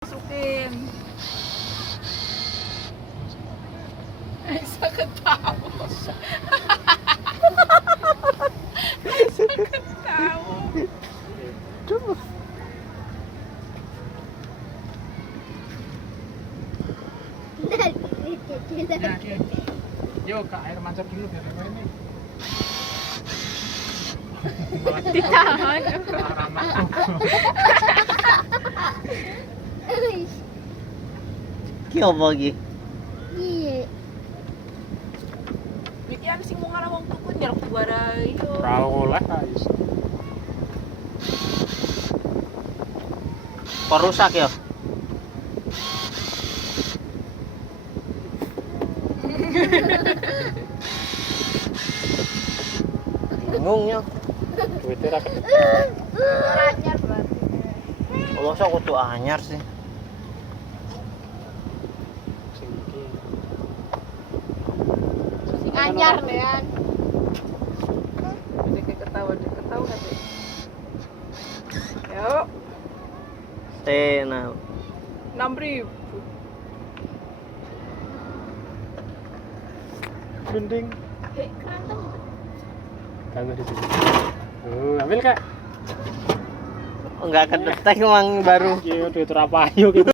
Masukin. Bisa ketawa. Bisa ketawa. Coba. Nah, yuk ke air mancur dulu biar ini. Ditahan. Ki apa iki? Iya. Bikin sing mau ngalah wong tuku nyerok warai yo. Ora oleh guys. Kok rusak ya? Bingung ya. Duitnya ra kedep. Anyar berarti. Kalau sok kudu anyar sih. Sing iki. Sing anyar Lean. Ada kayak ketawa nanti. Yuk, Tenang. 6.000. Gending. Kerantem. Tahu di sini. Ambil Kak. Enggak kedetek emang baru. Iya, duit apa ayo gitu.